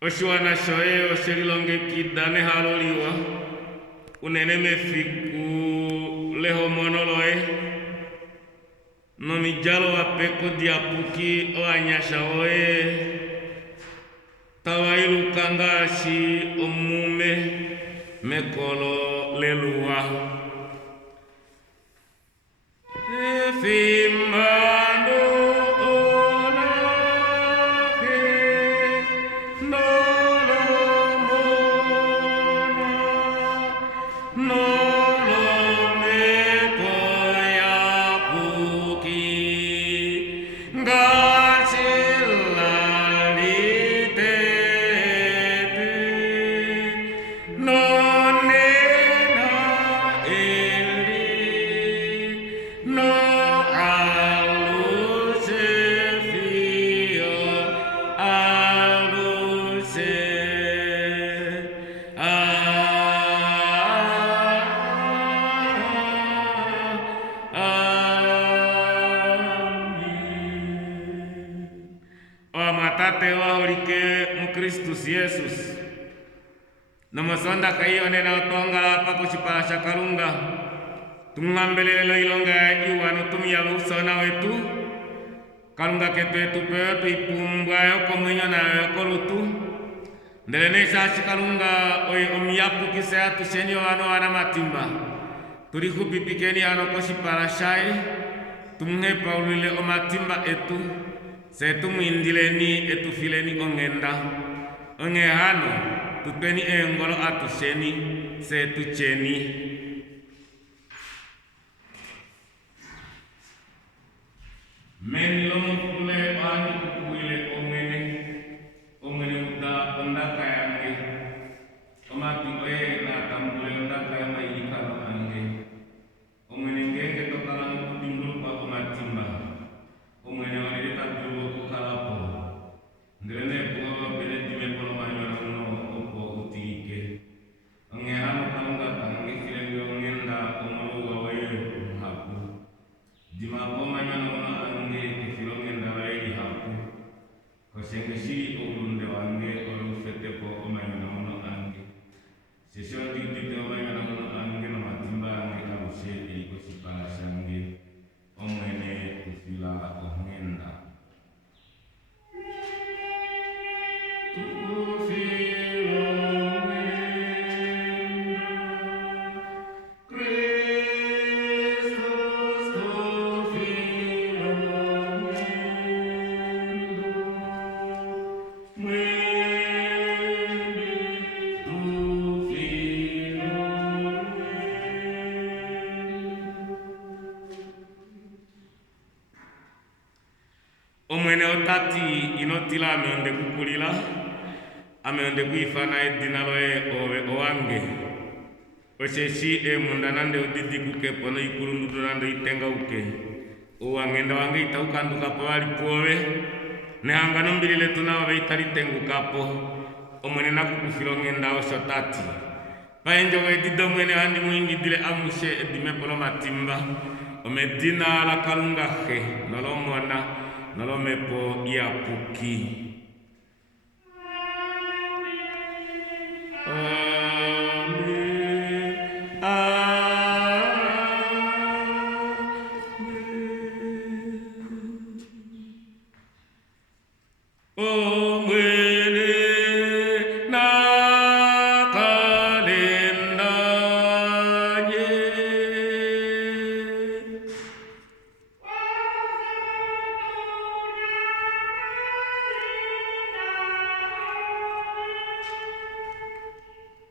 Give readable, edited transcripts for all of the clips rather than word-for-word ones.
Oshuana shoe oserilonge kidane haloliwa unene mefiku leho monoloe no mijalo apeko diapuki o anyasha oe tawailu kangashi omume mekolo lelua efimano mukate wahulike mu Kristus Yesus nomusonda kaiyonena otongala pako chipala cha Kalunga tungambelelo ilonga iwanu tumiyalo usona wetu Kalunga ketu peo tuipumbwa yoko mwenyo na yoko lutu ndelene shashi Kalunga omiyapu kisea tusheni wano wana matimba turi hupipikeni ano koshipala shai tumhe paulile o matimba etu setu mwindileni etu fileni ongenda onge hano tupeni engolo atusheni setu cheni meni lomo kule ani kukuile omene uta ondaka yange omati oye na tambule ondaka ya maika ange omene ngenge tokala mukudimulu kwa omatimba omene walileta biluwo kukalapo ndirene kuwa bene dime kono manyona uno opo utike onge hano Kalunga kange kilengi ongenda omoluwa wayo hapu dima koma nyona uno ange kifilongenda wayo hapu kosengeshi obunde wange olufete po omanyona uno ange sesio dikdikte omanyona uno ange no matimba ange kalushe iliko sipala shange omwene kufila ongenda omwene otati inotila ameonde kukulila ameonde kuifana edina loe owe owange osheshi munda nande udidi kuke pono ikurundudu nande itenga uke owangenda wange itaukanduka po wali powe nehanga nombilile tunawe itali tengukapo omwene nakukufilo ngenda oshotati paenjo wedido mwene handi muingidile amushe edime polo matimba omedina la Kalunga he nolomona nolomepo iapuki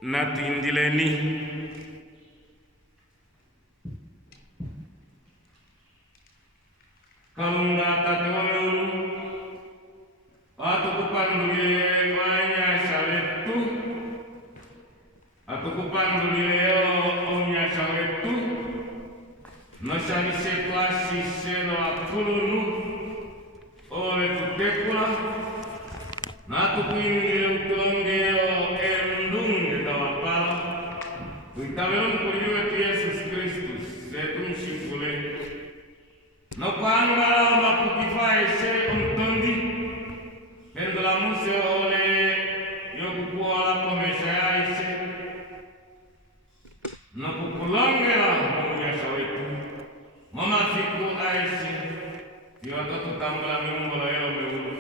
natindileni Kalunga tatewameulu atukupandulile kwanyasha wetu atukupandulile omnyasha wetu noshalise twasise no akululu ole tutekula natukuingile utongeo endunge tawapala uitavelo mkulili wetu Yesus Kristus setu mshifule nokwangala makukifaeshe omtondi pendola muse ole yokukuola komesha yaishe nokukulongela omnyasha wetu momafiku aishe tiwatotutambula miungolo yelo meulu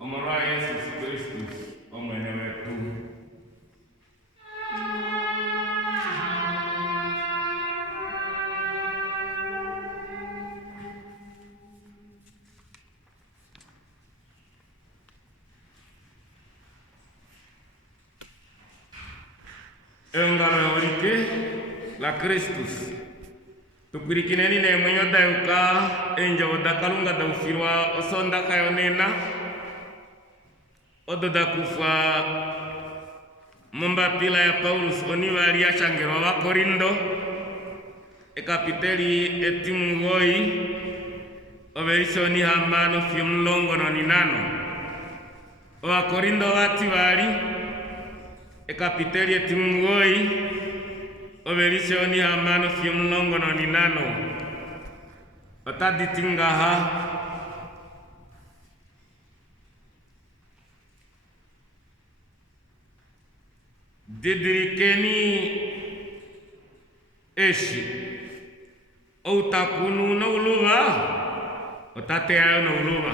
omorwa Yesus Kristus omwene wetu engalo yaulike la Kristus tukurikineni ne mwenyo dayuka enjo da Kalunga da ufirwa osonda kayonena ododa kufa mumba pila ya Paulus oniwali yashangerwa wa Korindo ekapiteli etimugoi overisoni hamano fiumlongo no ninano wa Korindo wati wali ekapiteli etimugoi overisoni hamano fiumlongo no ninano otaditingaha didirikeni esi o takunu na uluva o tate ayo na uluva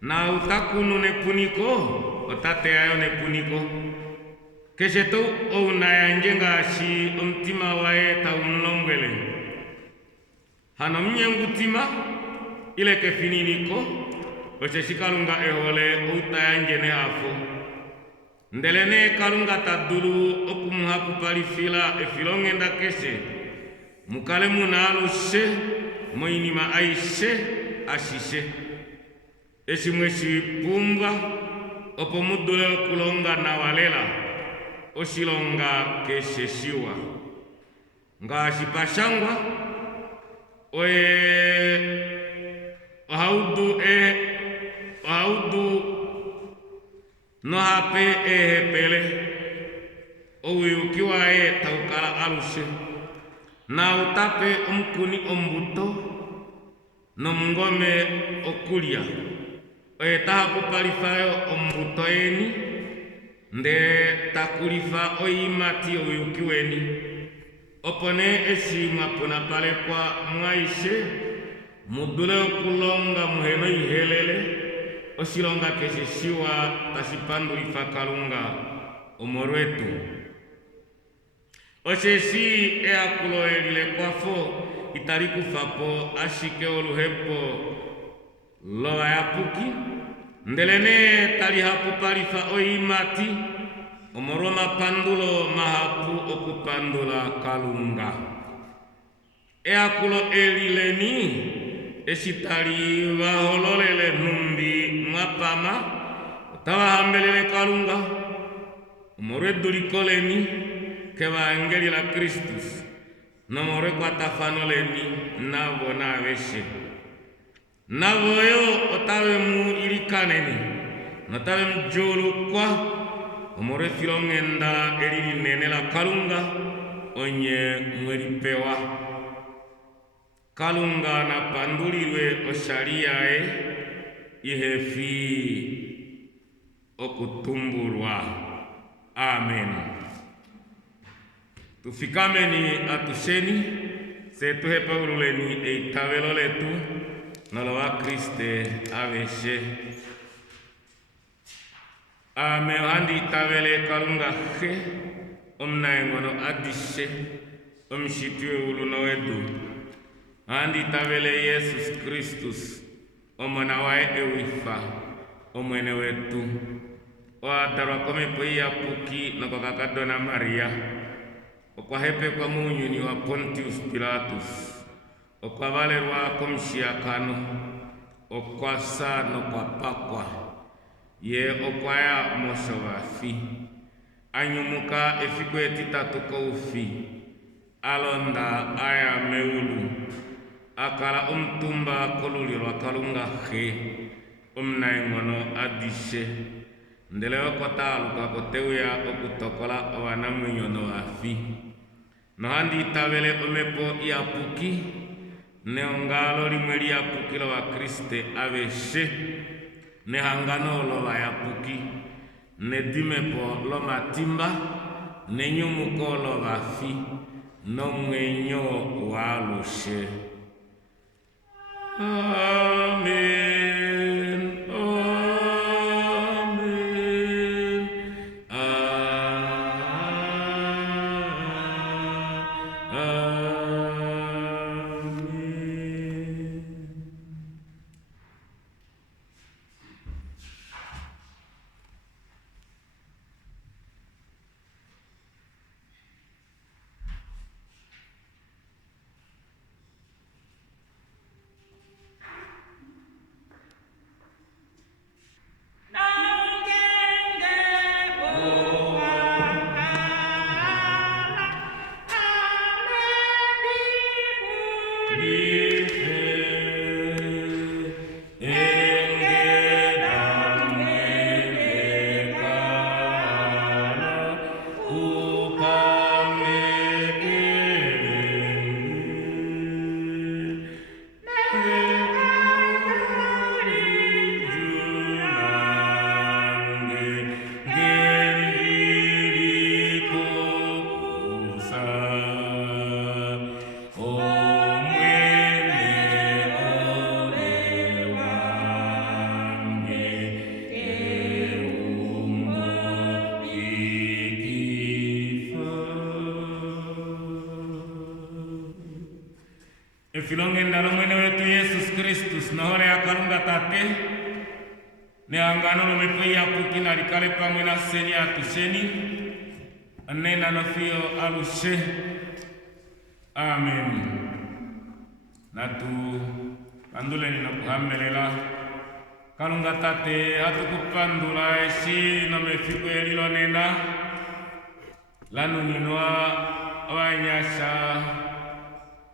na utakunu ne puniko o tate ayo ne puniko kesheto o nayanjenga shi umtima wae taunlongwele hana mnyengutima ile kefininiko o shikalunga ehole o tayanjene afo ndelene kalunga tadulu okumuha kupalifila efilongenda kese mukale munalu she moinima aishe ashishe esimwesi pumba opo mudule kulonga na walela osilonga keseshiwa nga shipashangwa ohaudu no hape ehepele ukiwa taukala alushe na utape omkuni ombuto no mngome okulia tahapu palifayo ombuto eni nde takulifa oimati uyukiweni opone esimwa puna pale kwa mwaishe mudule okulonga muheno ihelele osilonga keseshiwa tashipandu ifakalunga omorwetu osesi eakulo elile kwafo itarikufapo ashike oluhepo loa yapuki ndelene talihapu palifa oimati omoroma pandulo mahapu okupandula kalunga eakulo elileni esitali wahololele numbi mwapama utawahambelele kalunga umore dulikoleni kevangeli la Kristus nomore kwatafanoleni navo naveshe navoyo otawe mu ilikaneni notawe mjolukwa umore filongenda elilinene la kalunga onye mwelipewa kalunga na pandulilwe oshaliae ihefi okutumbulwa. Amen. Tufikameni atusheni setuhe paululeni eitavelo letu nolowa Kriste aveshe. Handi itavele kalunga he omnaengono adishe omshitwe uluno wedu. Handi itavele Yesus Kristus omwana wae ewifa omwene wetu. Oatarwa kome poia puki noko kakadona Maria. Okwa hepe kwa munyuni wa Pontius Pilatus. Okwa valerwa komshiakano. Okwa sano kwa pakwa. Ye okwa ya moshovafi. Anyumuka efikwe titatuko ufi. Alonda aya meulu. Akala umtumba kolulirwa kalunga he. Omnaengono adishe. Ndelewa kota luka koteuya okutokola wana mwenyono afi. Nohandi itavele omepo iapuki. Neongalo limweli iapuki lo wa Kriste aveshe. Nehangano lo wa iapuki. Nedimepo lo matimba. Nenyumuko lo wafi. No mwenyo walushe. Amen. filonge ndalo mwene wetu Yesus Kristus nohole akalunga tate ne angano lumepe apuki na likale pamwe na seni atusheni anena nofio alushe. Amen. Natu pandule ni nakuhambelela kalunga tate hatukupandula esi no mefiku elilo nena lanu ninoa wanyasha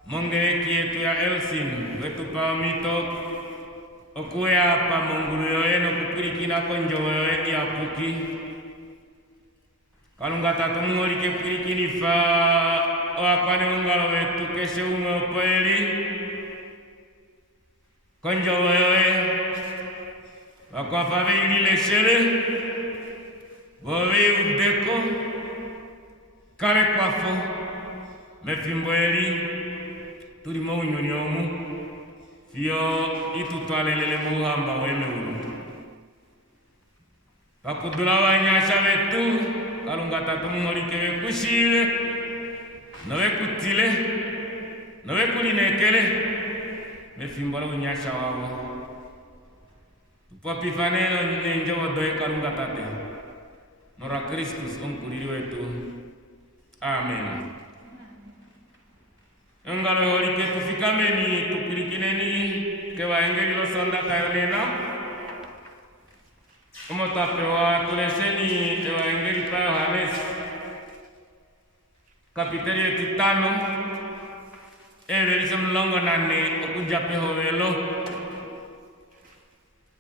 mongeki yetu ya Elsin wetu pamito okuya pa mongulu yoye no kupirikina konjo yoye yapuki kalunga tate mngolike pirikini fa wakane ungalo wetu keshe umwe opoeli konjo yoye wakwafa veilile shele bowe udeko kale kwafo mefimbo eli tulimo unyoni omu fiyo itutwalelele muhamba weme ulu pakudula wanyasha vetu kalunga tatu mngolike wekushile nowe kutile nowe kulinekele mefimbo la unyasha wabo tupapifaneno nenjo wadoe kalunga tate nora Kristus onkulili wetu. Amen. Engalo holike tufikameni tupirikineni kewa engeli lo sonda kayonena omotapewa tuleseni kewa engeli pa Yohanes kapiteli 5 evelise mlongo nane okujape hovelo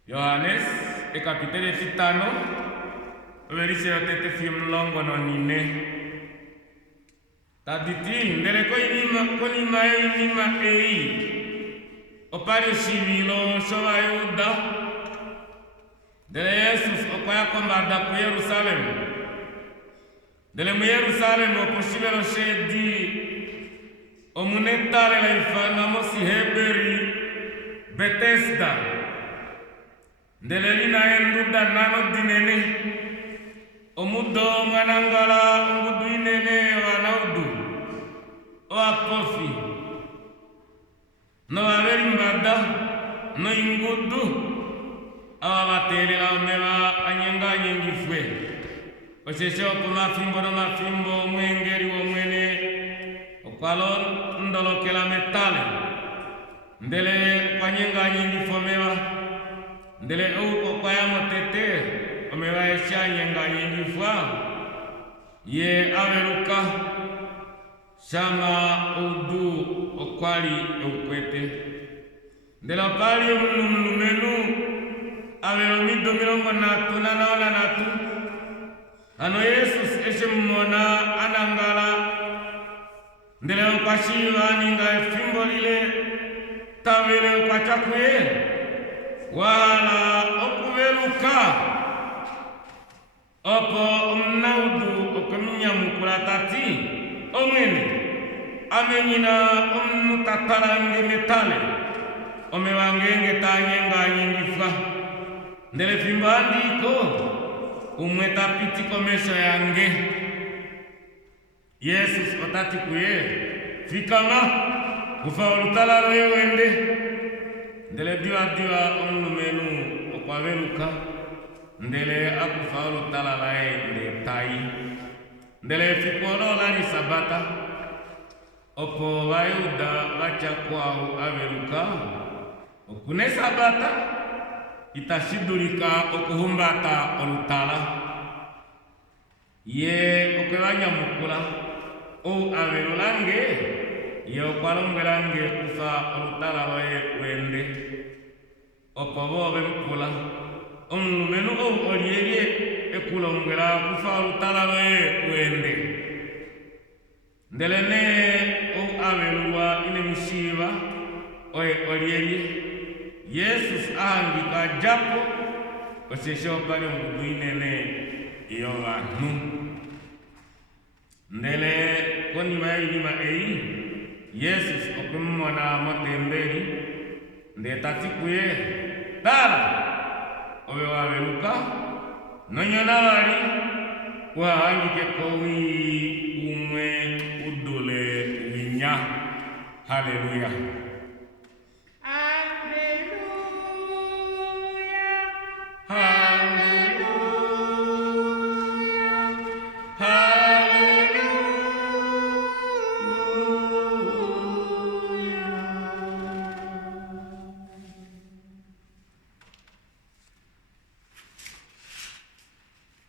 Yohanes kapiteli 5 evelise yotete fi mlongo nonine taditi ndele ko inima ei opari shivilo showa Yuda ndele Yesus okwaya kombada ku Yerusalem ndele mu Yerusalem okushivelo shedi omunetale la ifana mosi Heberi Bethesda ndele lina enduda nano dinene omudo mwanangala ngudu inene wanaudu oapofi no averi mbada no ingudu awabaterela omeba anyenga nyengifwe oseshe okumafimbo no mafimbo mwengeri womwene okwalo ndolokela metale ndele kwanyenga nyengifwe omeba ndele okwaya motete omeba esha nyenga nyengifwa ye averuka shama udu okwali eukwete ndela pali omulumenu avelomido milongo natu nanaona natu ano Yesus eshe mmona anangala ndele okwashiva ninga efimbo lile tavele okwachakuye wala okuveruka opo omnaudu okominyamukula tati omwene amenyina omnutatalange metale omewangenge tanyenga nyingifwa ndele fimbandiko umwe tapiti komesho yange Yesus otati kuye fikama ufaulutalalo yewende ndele diwa omnumenu okwaveruka ndele akufaulutalalae nde tai ndele fikolola ni sabata opo Bayuda bachakwao averuka okune sabata itashidulika okuhumbata olutala ye okebanyamukula o averulange ye okwalongelange kufa olutala lwaye wende opo bobe mukula omulumenu olyelie ekulongela kufa olutala lwaye wende ndelene o avelulwa ine mishiva olyelie Yesus ahangika japo osesho pale ngudu inene iyo bantu ndele koni mayima ei Yesus okumona motemberi ndetati kuye tala owe waveruka nonyona wali wahangike kowi umwe udule winya. Haleluya.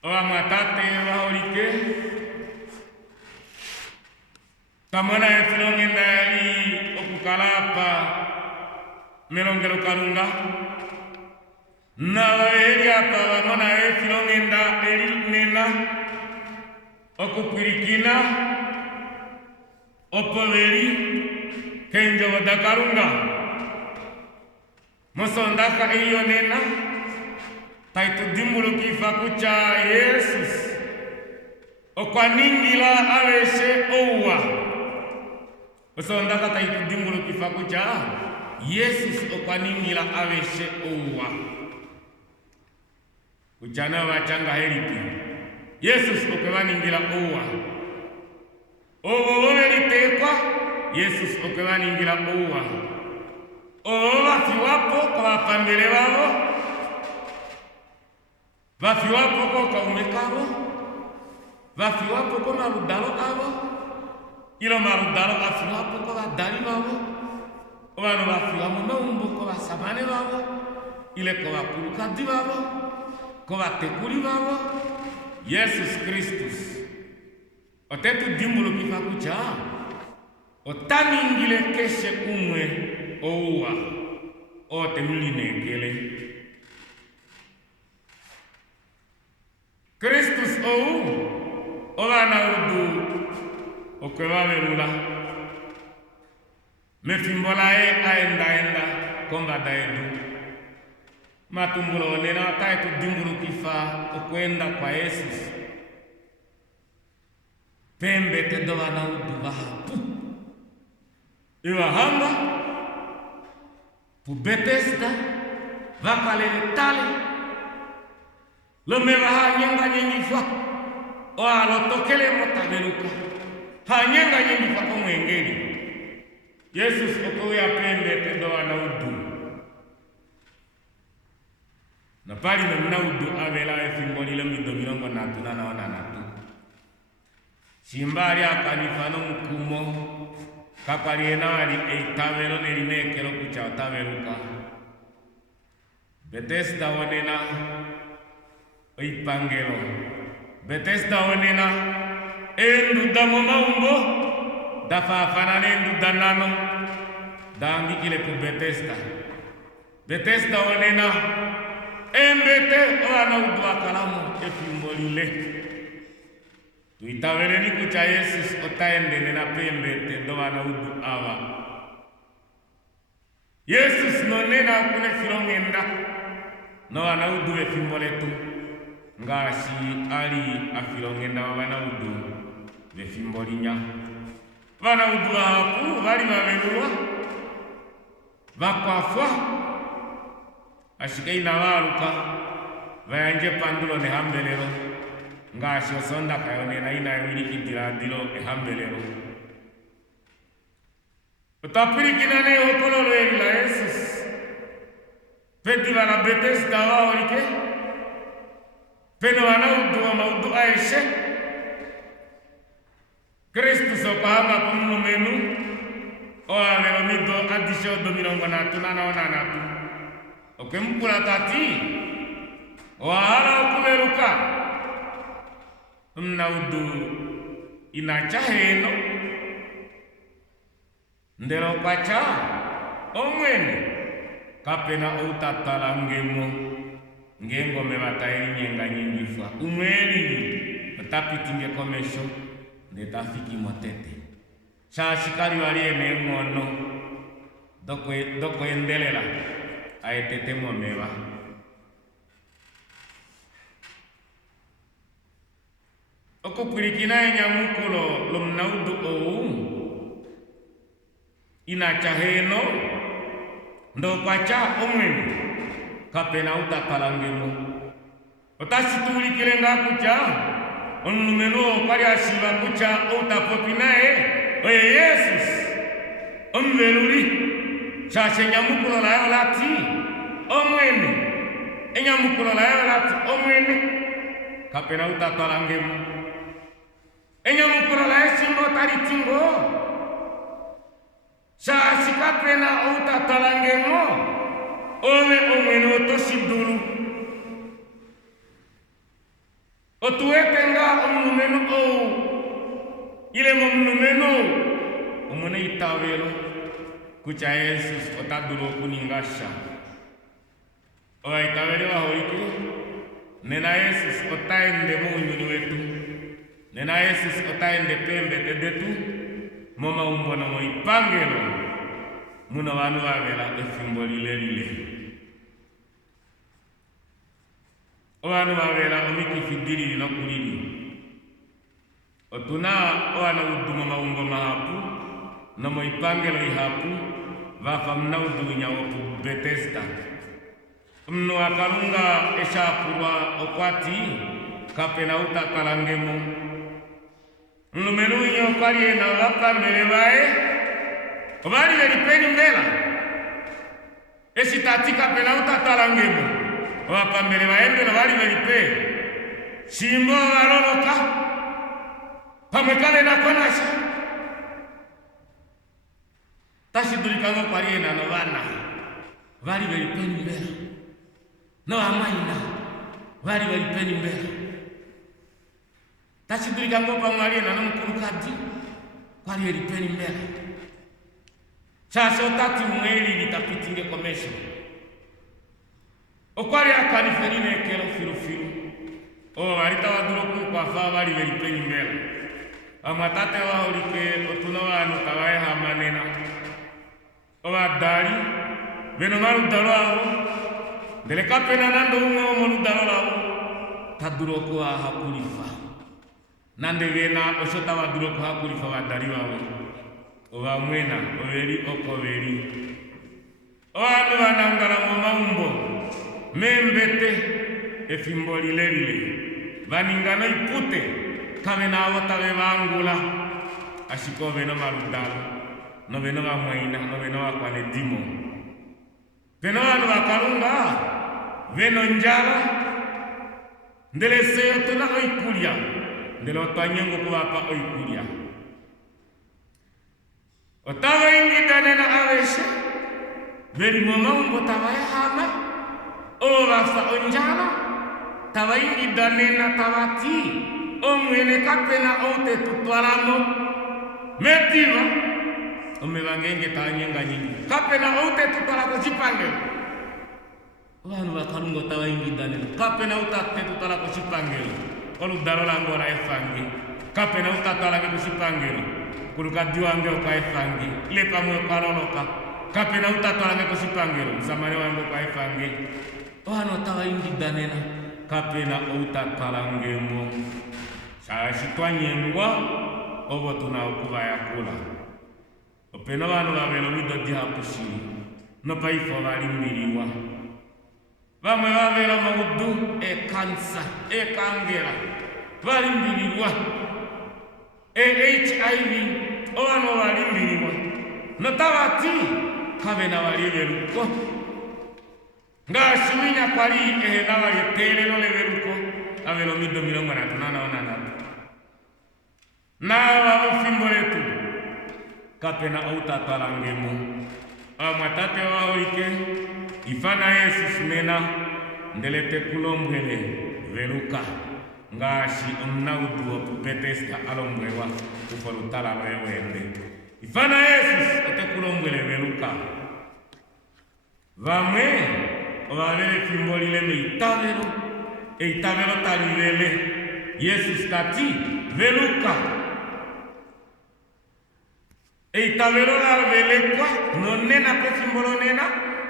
oa matate waholike tamana e filongenda yali okukalapa melongelo kalunga na waeli apa wamona e filongenda eli nena okupirikina opoveli kenjo wadakalunga mosondaka iyo nena taitu dimbulu kifaku cha Yesus okwaningila aweshe owa mosondaka taitu dimbulu kifaku cha Yesus okwaningila aweshe owa ujana wachanga heripi Yesus okwaningila owa owo welitekwa Yesus okwaningila owa owo wafiwapo kwa wapambele wao vafiwapo ko kaume kabo vafiwapo ko marudalo abo ilo marudalo afiwapo ko badali babo obano vafiwamo maumbo ko basamane babo ile ko bakulukadi babo ko batekuli babo Yesus Kristus otetu dimbulu kifakucha otaningile keshe umwe ouwa ote mulinekele Kristus ou obana udu okwebaberula mefimbolae aenda konga daedu matumbulo nena taetu dimbulu kifa okwenda kwa Yesus pembe tedobana udu bahapu iwahamba pu Bethesda vakalele tale lomeva hanyenga nyengifa o alotokele motaberuka hanyenga nyengifa ko mwengeli Yesus okoya pembe tedoa na udu na pali na udu avela efimboli le midomilongo natuna na wana natu simbari akanifano mkumo kapariena wali eitavelo nelinekelo kucha otaberuka Bethesda wonena oipangelo Bethesda wonena enduda momaumbo dafafana nenduda nano dangikile ku Bethesda wonena embete oana udua kalamu efimbolile tuitaveleni kucha Yesus otaende nena pembete doana udu awa Yesus nonena kune filongenda no ana udu efimboletu ngashi ali afilongenda wana udu befimbolinya wana udu apu bali babelwa bakwafwa ashikaina waluka bayanje pandulo ne hambelero ngashi osonda kayone na ina wilikitira dilo ehambelero utapirikina ne okololo ela Yesus peti bana Bethesda waolike peno wana udu maudu aishe Kristus opahanga kumuno menu oa veromido adisho dominongo natuna na ona natu okempula tati oahala okuberuka mnaudu inachaheno ndero kwacha omwene kapena outatala ngengo mebataeli nyenga nyingifa umweli otapitinge komesho ndetafiki motete shashikali waliene ngono doko endelela aetete momeba okupirikina enyamukulo lomnaudu ou inachaheno ndo kwacha omwene kapena utakalangemo otashitulikile ngakucha onumeno kwali ashiva kucha utapopinae oye Yesus omveluli shashe nyamukulo layo lati omwene enyamukulo layo lati omwene kapena utakalangemo enyamukulo layo shingo talitingo shashi kapena utakalangemo ome omwene otoshidulu otuwetenga omulumeno ile momulumeno omune itavelo kucha Yesus otaduro kuningasha owa itavelo wahorike nena Yesus otaende muunyuni wetu nena Yesus otaende pembe tedetu moma umbono mo ipangelo muno wanu wavela efimbo lile owanu wavela omikifidiri linokulili otuna owana uduma maumbo mahapu nomo ipangelo ihapu vafa mna udunya wopu Bethesda mno akalunga eshapurwa okwati kapena utakalangemo mnumeluinyo kwaliye na waka mbelevae obali velipeni mbela esitati kapena utakalangemo wapambele vaembe na wali velipe shimbo waloloka pamekale na konasha tashidulikanga kwaliye na novana wali velipeni mbela no amaina wali velipeni mbela tashidulikanga pamwaliye na nomkulukadi kwali velipeni mbela sasa otati umweli litapitinge komesho okwali akaniferine kero filu walita waduro kumkwafa wali velipeni mbela amatate wahulike otuna wanu tawaye hamanena owadali beno marudalo abo ndeleka pena nando umwe omoludalo labo taduro kuwa hakulifa nande vena oshota waduro kuwa hakulifa wadali wabo owamwena overi okoveri owanu wanangala momaumbo membete efimbo lile vaningano ipute kave navo tave vangula ashiko veno marudalo no veno vamwaina no veno vakwane dimo veno vanu vakalunga veno njala ndele seyo tuna oikulya ndele otwanyengo kuvapa oikulya otava ingidanena aveshe veli momaumbo tavaye hama ovasa onjala tawaingi danena tawati omwene kapena ote tutwalamo metiva omevangenge tawanyenga nyingi kapena ote tutwala kuchipange vanu vakalungo tawaingi danena kapena utate tutwala kuchipange oludalo langora efangi kapena utatwalange kuchipange kulukadiwange okwa efangi lepamwe kwaloloka kapena utatwalange kuchipange msamane wange okwa efangi wano tawaingi danena kapena utakalangemo shashitwanyengwa obo tunaokuvayakula opena vanu vavelo midodi hakushili nopaifo valimbiliwa vamwe vavela maudu ekansa ekangela valimbililwa HIV ovano valimbililwa notavati kavena valiveluko ngashiminya kwali ehena valitelelo leveluko avelo mido milongo na tunana onana na wafimbo letu kapena utatalangemo amatate waholike ifana Yesus mena ndelete kulombwele veluka ngashi omnaudu wa Bethesda alombwewa kufolutala lwewende ifana Yesus ete kulombwele veluka vamwe ovavele fimbo lileme itavelo eitavelo talivele Yesus tati veluka eitavelo lavelekwa nonena pe fimbo lonena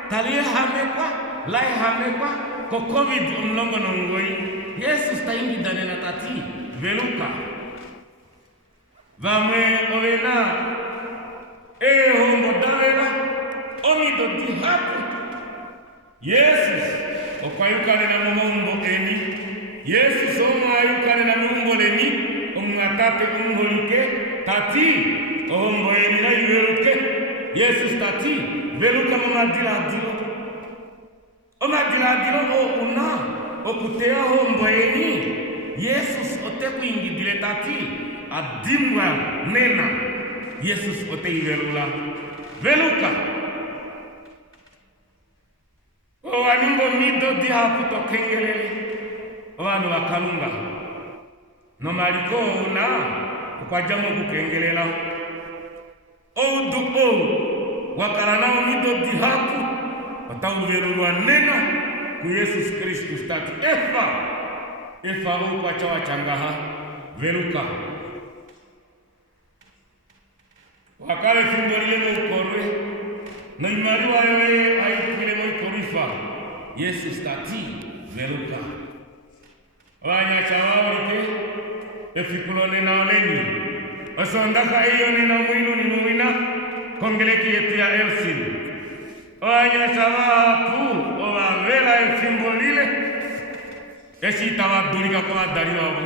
taliye hamekwa lai hamekwa ko covid omlongo nongoi Yesus taingi danena tati veluka vamwe ovena hongo davela omido dihapu Yesus okwayukane na mumombo eni Yesus omayukane na mumombo leni omwatate umholike tati ohombo eni na iveruke Yesus tati veluka momadiladilo omadiladilo o una okutea hombo eni Yesus oteku ingidile tati adimwa nena Yesus ote ivelula veluka owaningo mido dihapu tokengelele ovanu vakalunga no maliko una ukwajamo kukengelela oudu wakarana omido dihaku watauverulwa nena ku Yesus Kristus tatu efa ukwacha wachangaha veruka wakale fimbolile mukorwe no imari wawe ayikile mukorifa Yesus tati veruka wanya chawarike efikulone na oleni osondaka iyo nina mwinu ni muwina kongeleki yetu ya Elsin wanya chawapu owavela efimbolile esitawadulika kwa badali wabo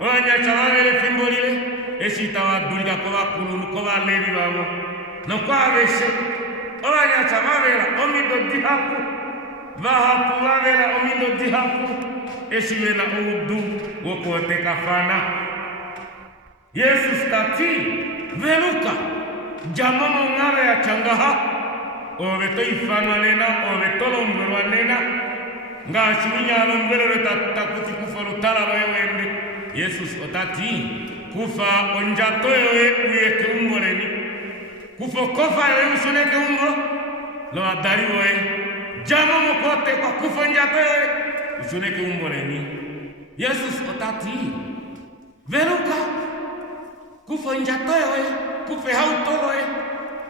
wanya chawavele efimbolile esitawadulika kwa bakululu kwa baleri babo no kwabeshe wanya chawavela omido dihapu vahapu wavela omido dihapu esivela oudu wokoteka fana Yesus tati veluka jamomo ngare ya changaha oveto ifana nena oveto lomberwa nena ngashinya lombero tatakuti kufarutala wewende Yesus otati kufa onjato yewe uyeke umboleni kufo kofa yewe usuneke umbo lo adari we jamomo kote kwa kufo onjato yewe usuneke umboleni Yesus otati veluka kufo onjato yewe kufe hautolo ye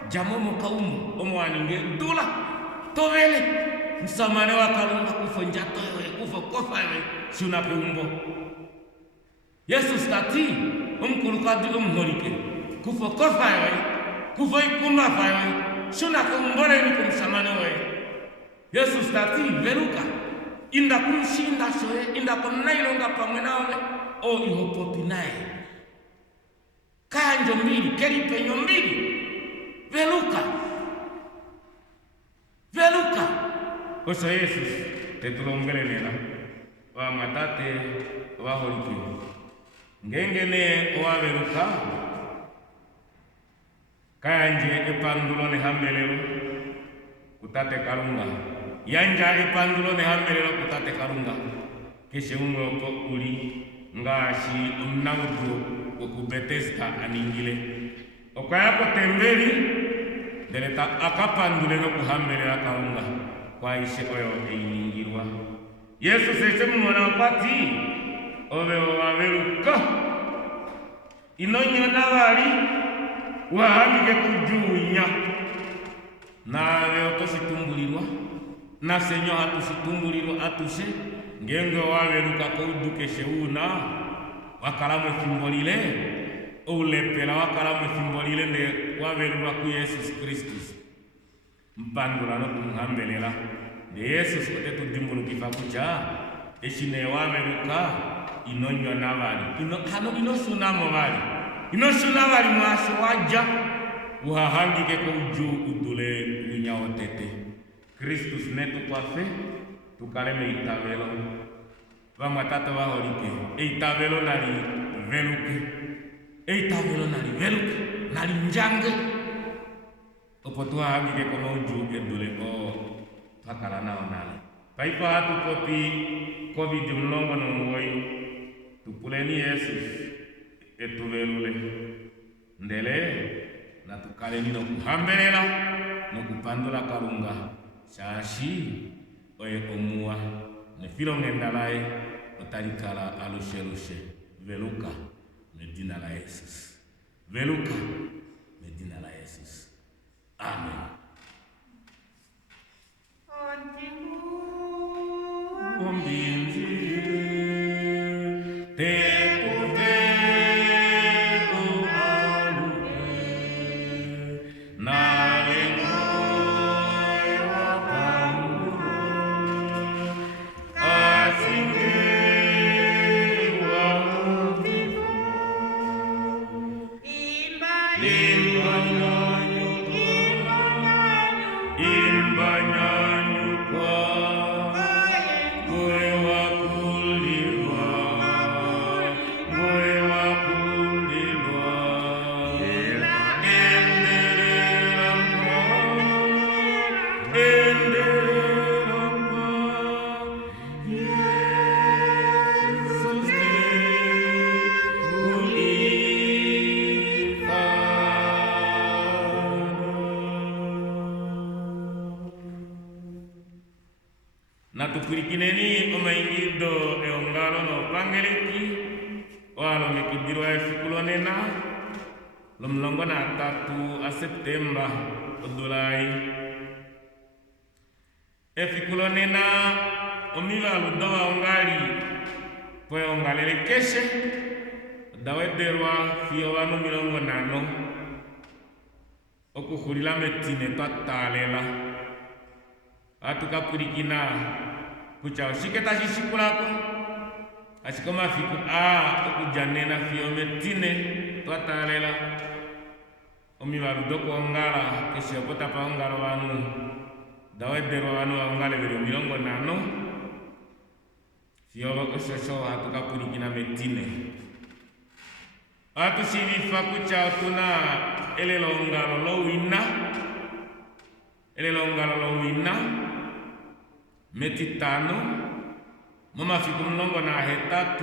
jamomo kaumu omwaninge dula tovele msamane wakalunga kufo njato yewe kufo kofa yewe sunape umbo Yesus tati umkulukadi umholike kufo kofa yewe kufo ikumba fa yewe sunape umbole ni kumsamane yewe Yesus tati veruka inda kumshinda soye inda kumnailonga pamwe nawe o ihopopi naye kanjo mbili keripenyo mbili veluka oso Yesus tetulongelela wa matate wa holiki ngengene wa veluka kanje epandulo ne hambelelo kutate karunga yanja epandulo ne hambelelo kutate karunga keshe umoko uli ngashi umnaudu ku Bethesda aningile okayako tembeli deleta akapandule no kuhambelela kaunga kwa ishe oyo einingirwa Yesu sese mwana pati obe waveruka inonyo nabali wahamike kujunya nawe otositumbulirwa na senyo hatusitumbulirwa atushe ngenge waveruka koudukeshe una wakalamu efimbolile ulepela wakalamu efimbolile nde wavelulwa ku Yesus Kristus mpandula no kumhambelela nde Yesus otetudimbulukifa kucha eshine waveluka inonyo nabali hano inosunamo bali inosuna bali mwaso waja uhahangike ko uju udule unyaotete Kristus netu kwafe tukaleme itavelo vamatata vaholike eitavelo nali veluke eitavelo nali veluke nali njange opotua hangike kono uju edule o pakala nao nali paipa hatu poti COVID mlongo no mwoyo tupuleni Yesus etuvelule ndele na tukaleni no kuhambelela no kupandula kalunga shashi oye omua ne filongendalae otalikala alushe veluka medina la Yesus veluka medina la Yesus amen. tukurikineni omaingido eongalo no pangeleki walo mekidirwa efikulonena lomlongo na 3 Septemba odulai efikulonena omivalu dowa ongali poe ongalele keshe dawederwa fiyo wanu 50 okuhulila metine twatalela atukapurikina kucha oshiketa shishikulako ashikoma fiku okujanena fiyo metine twatalela omivalu doko ongala keshe opotapa ongalo wanu dawederwa wanu ongale veli 50 fiyo okoshoso atukapurikina metine atusivifa kucha otuna elelongalo lowina metitano momafiku 13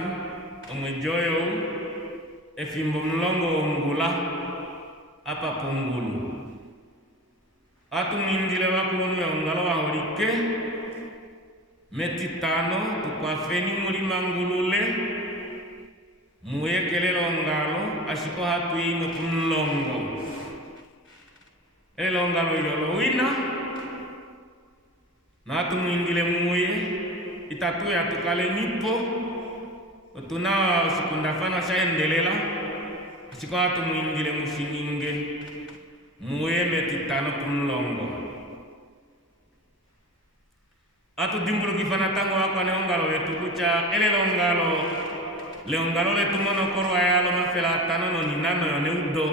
omwejoyo efimbo 10 ongula apa pungulu atumwindile wakulonu ongalo waholike metitano tukwafeni mulima ngulule muyekelelo ongalo ashiko hatuino kumlongo elongalo yolo wina natu mwingile muye itatu ya tukale nipo otuna sikundafana shaendelela ashiko hatu mwingile mushininge muye metitano kumlongo atu dimbulu kifana tango wakwane ongalo wetu kucha elelongalo leongalo letu monokorwa yalo mafela tano ninano yone udo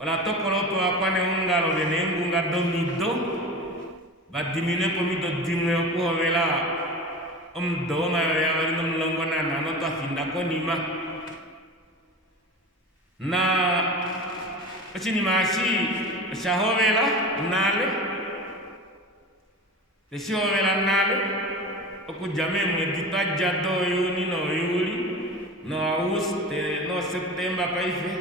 ola tokolopo wakwane ongalo venengunga domido badimine pomido dimwe okuhovela omdoma yawali nomulongo nanano twafinda konima na oshinima ashi oshahovela nale eshihovela nale okujame mwedi twajja doyuni noyuli no Auguste no Septemba paife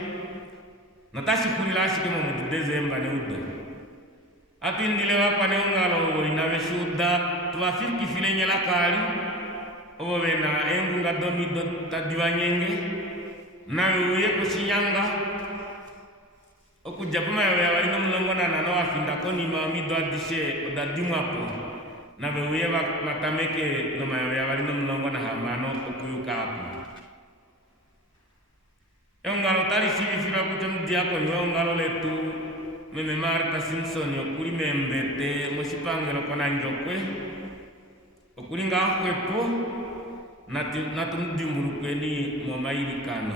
natashikulila ashikemo mwedi Dezemba ne udo atindile wakwane ongalo inawe shuda twafiki file nyela kali obo bena engunga domido tadiwanyenge nawe uye kushinyanga okujapuma yawe yawali nomulongo nanano afinda konima mido adishe odadimwapo nabe uye batameke nomayawe yawali nomulongo na hamano okuyuka apo eongalo tali sivifila kucho mdiakoni weongalo letu meme Martha Simpson okuli membete moshipangelo kona njokwe okuli ngahwepo natumudimbulukweni momayilikano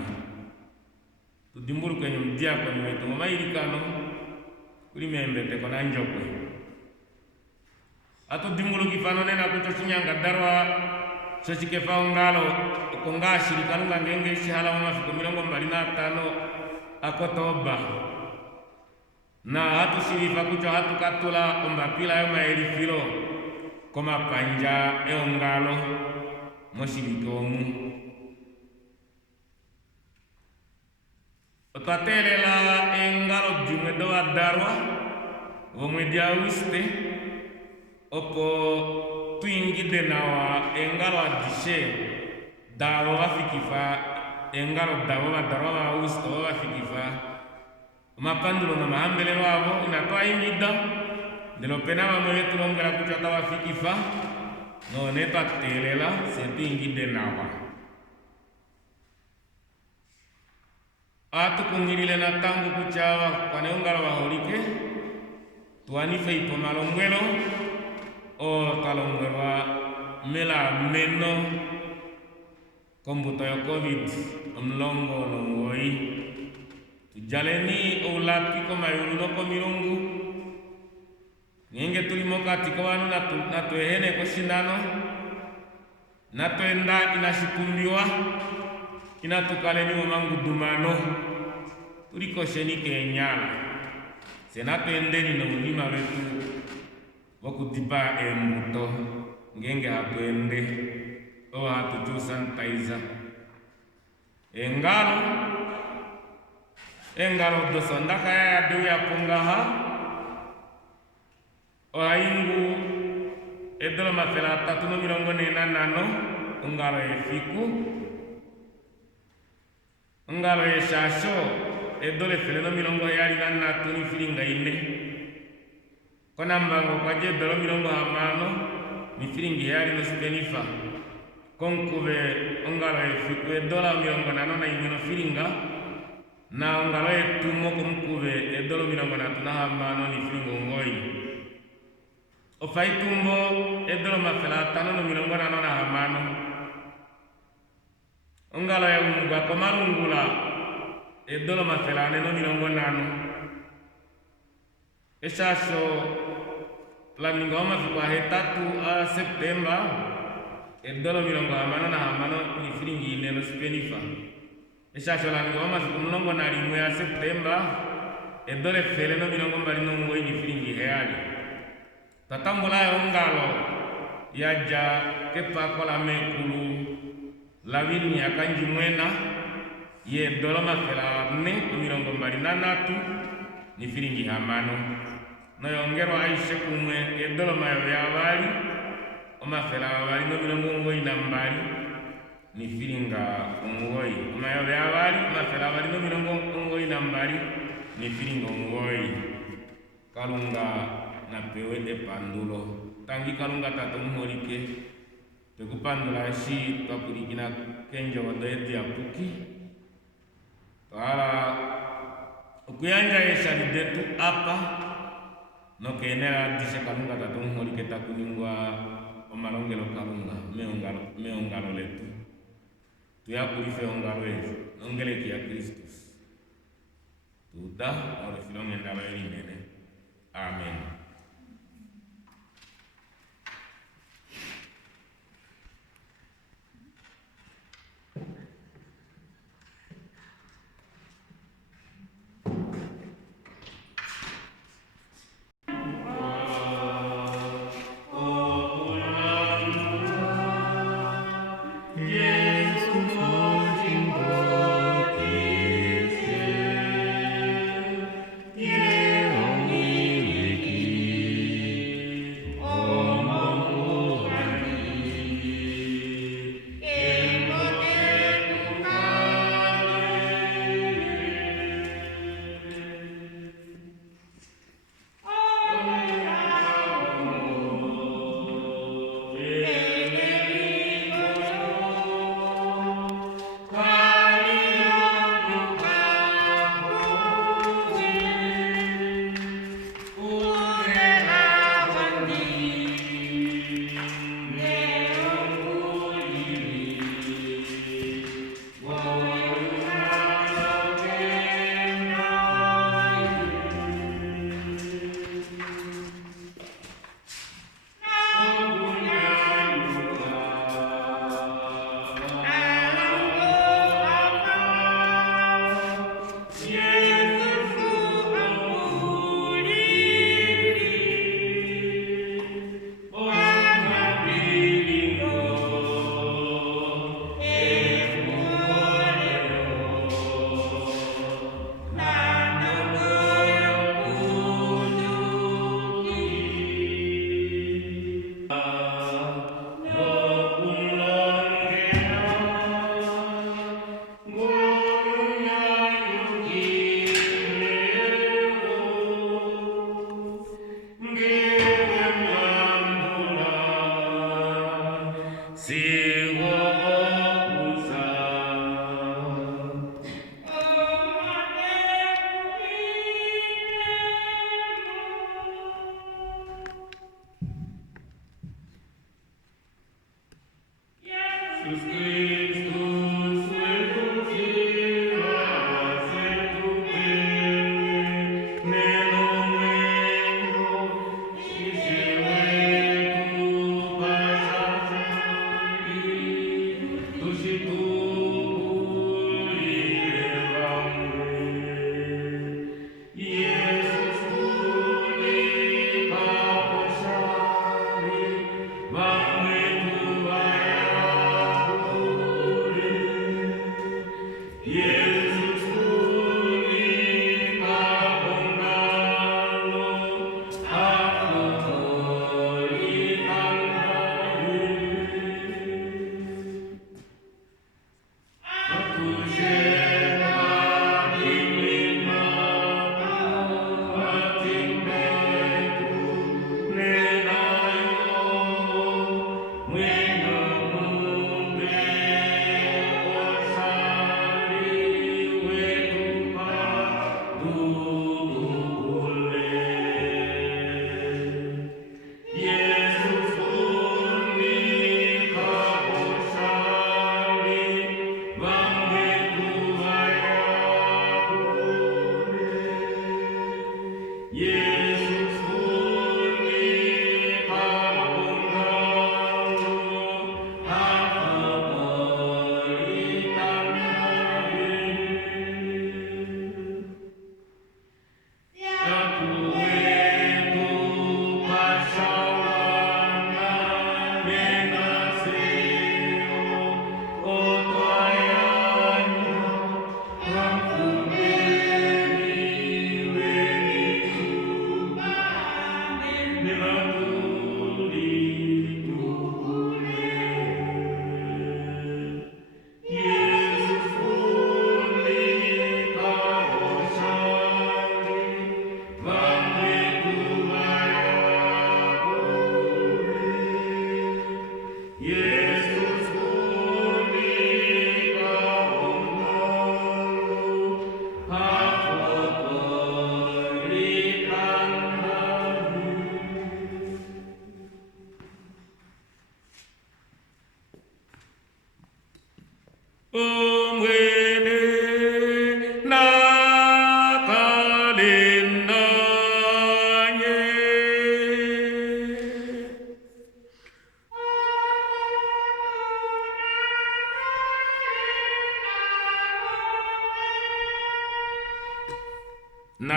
tudimbulukweni mdiakoni wetu momayilikano kuli membete kona njokwe atudimbulukifano nena kucho chinyanga darwa shochikefa ongalo okongashilikanunga ngenge shihala momafiku 25 akotoba na hatu silifa kucho hatu katula ombapila yo maelifilo komapanja eongalo moshilikomu otatelela engalo dimwe dowa darwa omwedi Auguste opo tuingide nawa engalo adishe dawo wafikifa engalo dawo badarwa wa Auguste wafikifa mapandulo na mahambelelo abo inatoa ingida ndilo pena bamwe betulongela kucho atawafikifa none twatelela setu ingide nawa atukungilile na tangu kuchawa kwane ongalo baholike tuanife ipo malongwelo o talongwelwa mela meno kombuto ya COVID omlongo nongoi tujaleni oulapi komayulu komilungu ngenge tulimoka tikowanu natuehene koshindano natuenda inashikumbiwa inatukaleni momangudumano tulikosheni kenyala senatuendeni nomulima wetu wokudipa embuto ngenge hatuende o hatutu sanitizer engalo dosondaka ya deu ya pungaha o aingu edolo mafela 345 ngalo efiku ngalo eshasho edolo efele 23 ni filinga 4 kona mbango kwa je edolo 50 ni filingi yali no spenifa konkube ngalo efiku edola 51 no filinga na ngalo etumo konkube edolo 50 ni filingo ngoi ofaitumbo edolo mafela 550 ngalo ya unga komarungula edolo mafela 450 eshaso planinga mafikwa hetatu a Septemba edolo 50 ni filingi 4 no spenifa eshaso laninga mafikwa 1 ya Septemba edolo fele no 20 ni filingi reali tatambula yo ngalo yaja kepakola mekulu lawini akanji mwena ye dola mafela 423 ni filingi 50 no yongero aishe kumwe ye dola mayo ya bali omafela bali no 92 ni filinga 9 mayo ya bali mafela bali no 92 ni filinga 9 kalunga na pewe de pandulo tangi kalunga tatumholike tekupandula shi twapulikina kenjo wadoeti ya puki twala ukuyanja yeshali detu apa nokenera dishe kalunga tatumholike takuningwa omalongelo kalunga meongalo letu tuyakulife ongalo yetu nongeleki ya Kristus tuta orefilongendalo elimene amen.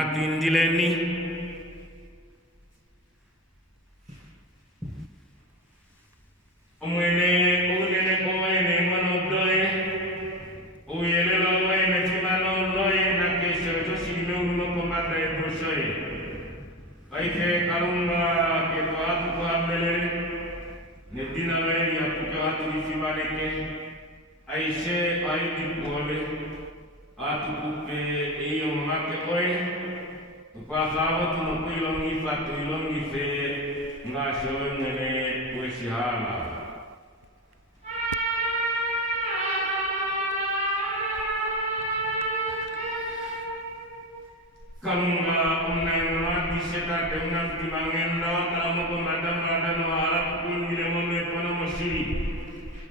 natindileni omwene unene komwene manodoye uyelela wene timano doye na kesho tosime uno komata eboshoye aike karunga ke watu kwa mbele ne dina wene ya kuka watu ifimaneke aishe aiti kuole atu kupe iyo make oye tukwazawo tunukuilongi fatu ilongi fe ngasho mwene weshihala kalunga umnaimwa diseta dengan timangenda tamu komadam no harap kuingile mome pono mosiri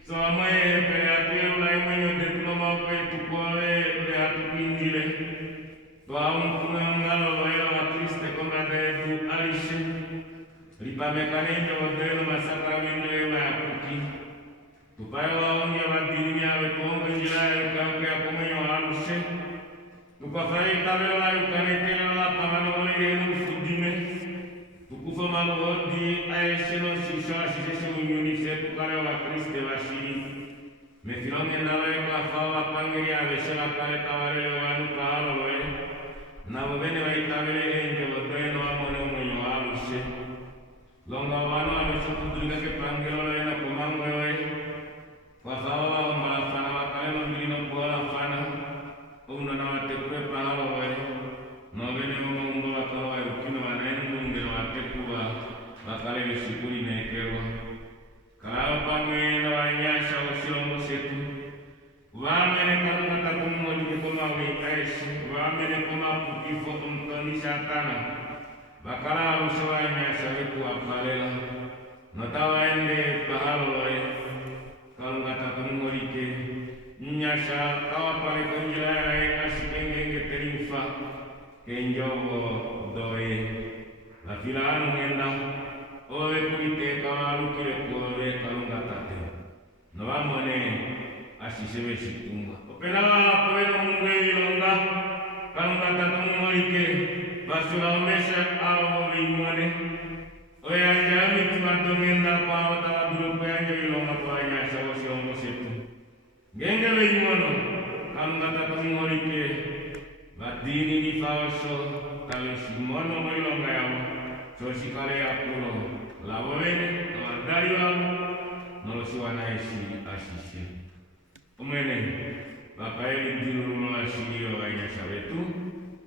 so amaye peate ulai manyo de mama pe tukore de atu kuingile to aun kumangalo waira wa triste komade du alishe ripame kanendo odelo masakramento ema akuki tupayo waonye wa dunia we kongo njira ya kanke akomenyo halushe tukafai tabela la ukanetela la pamano ole enu fudime tukufoma lodi aesheno shisha shishe unyuni se tukale wa Kristo bashiri mefilonge nawe kwa fawa pangiri abeshela kale tawale wanu kahalo we na wabene wa itabele enge wabeno amone umenyo halushe longa wanu abeshukudulika ke pangiro le na kumango we kwa fawa wa malafana wa kale mbili no kuala fana una na watekwe pahalo we no bene mungu wakawa ukino wanendu ngero watekwa wakale bishukuri nekero kalao pangwe na wanyasha wasilongo setu wamene kalunga takumo jikoma wikaishi wamene koma pukifo umtoni shatana bakala alusho wanyasha wetu wapalela notawaende pahalo we kalunga takumo like nyasha tawa pare konjira ya asikenge terifa kenjogo doe la filano ngenda owe kuite kawalu kile kowe kalunga tate no vamone asisebe shikunga opena poeno mungwe ilonga kalunga tate mmoike basula omesha awo imone oya jami timadongenda kwa wata dulu kwenye ilonga kwa nyasha wasiongo setu gengele imono kalunga tate mmoike badini ni faoso tale simono moilonga yao sosikale yakulo labovene amadari wao nolosiwa naishi ashishe umene bakaeli dirulo ashiriyo wanyasha wetu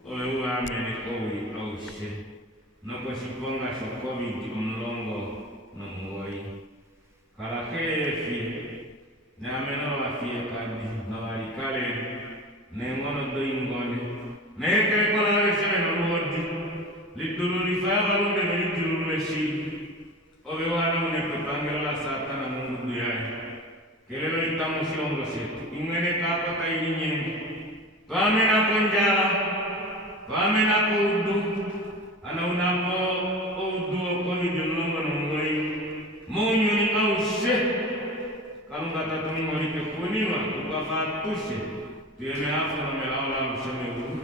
owe uamene owi aushe nokosikonga shokobi umlongo no muwai kalakefi nyameno wafie kadi na walikale nengono doingone neke kola weshe no wodi lidulu lifaga lunde lidulu leshi owe wana unepe pangela la satana mungu yae kelelo itamu silongo setu ingene kapata ili nyingi twamena konjala twamena kudu ana unapo udu okoni jonongo nongoi munyu ni aushe kalunga tatu mwalike kuniwa tukafatushe tuyeme hafu na melaula mshame uu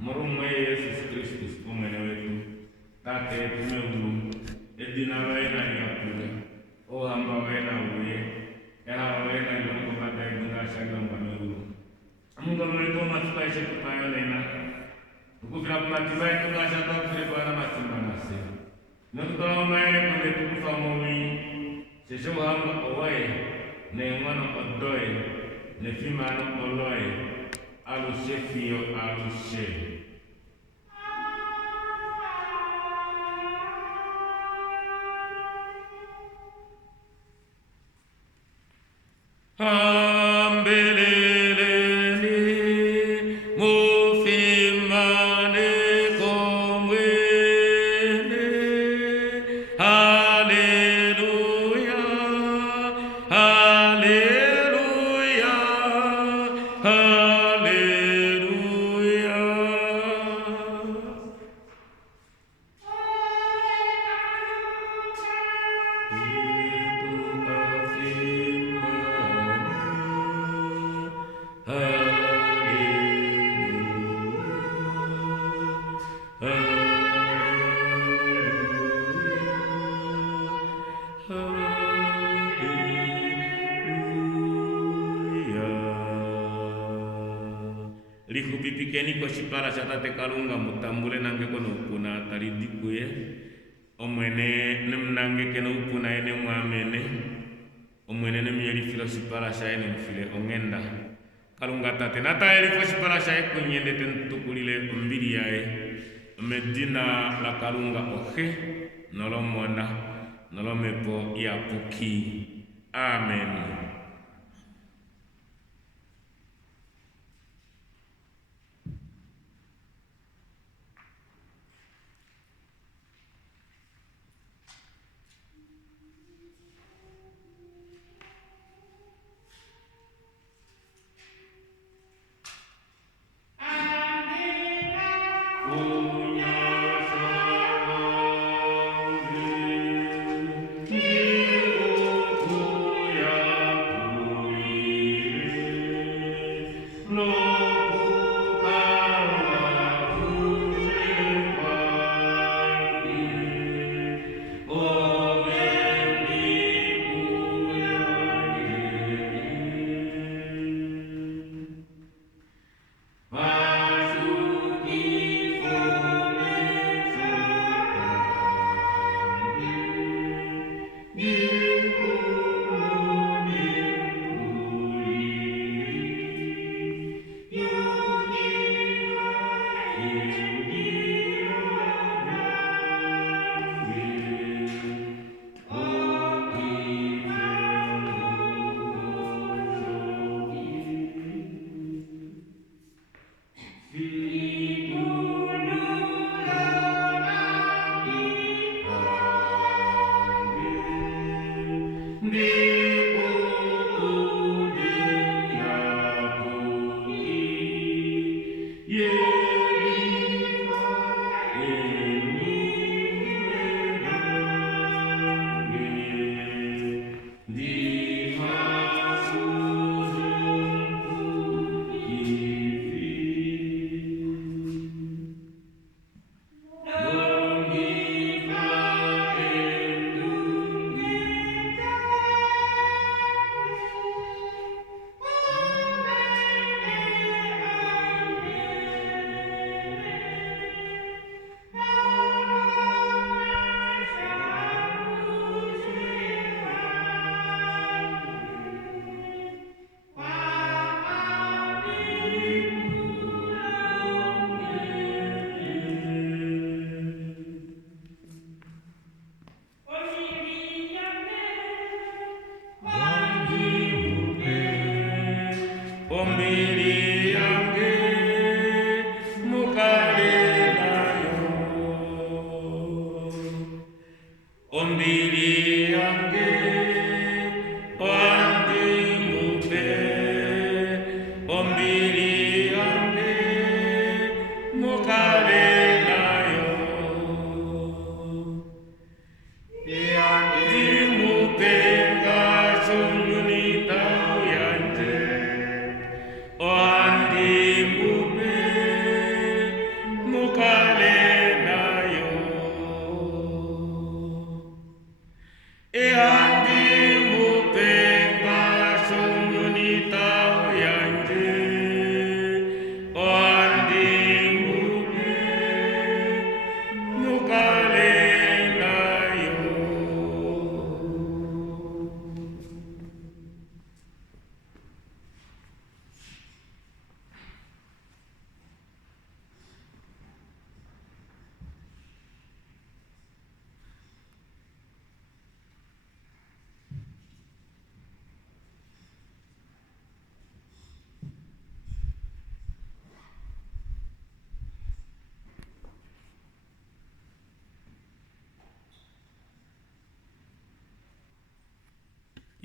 murumwe Yesus Kristus umene wetu tate tumeulu edina wena yakule ohamba wena uye eha wena yongo bata idunga shanga mbameulu mungu mwetu matukaishe kupayo lena ukufira kumatibai tukasha takufire kwa matimba nase nakutala umaere kwenye tukufa mwi sheshe uhamba owae neemano odoe nefimano oloe alushe fiyo alushe ambeleleni mufimane komwene haleluya haleluya haleluya fikeni ko sipara sata te kalunga mutambule nange kono kuna taridikuye omwene nemnange keno kuna ene muamene omwene nemyeli filo sipara sha ene mfile ongenda kalunga tate nata eli fo sipara sha kunyende tentukulile mbiri yae medina la kalunga ohe nolomona nolomepo ya puki amen.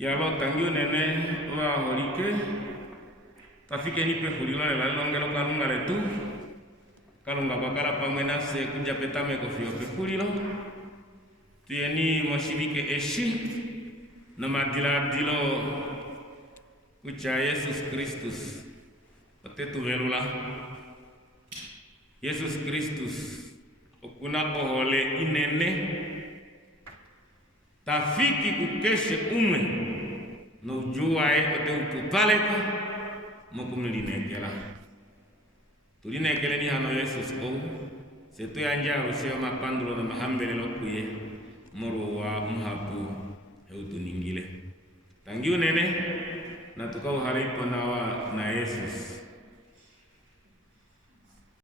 Yalo tangyo nene wa horike tafike ni pe hulilo le longelo kalunga le tu kalunga bakara pamena se kunja petame ko fio pe hulilo tieni moshibike eshi na madila dilo kucha Yesus Kristus otetu velula Yesus Kristus okuna ohole inene tafiki kukeshe umwe no juae ote utupaleka mokumlinekela tulinekeleni hano Yesus o setu yanjaro sio mapandulo na mahambele lokuye moro wa muhapu heutu ningile tangiu nene na tukau haripo na Yesus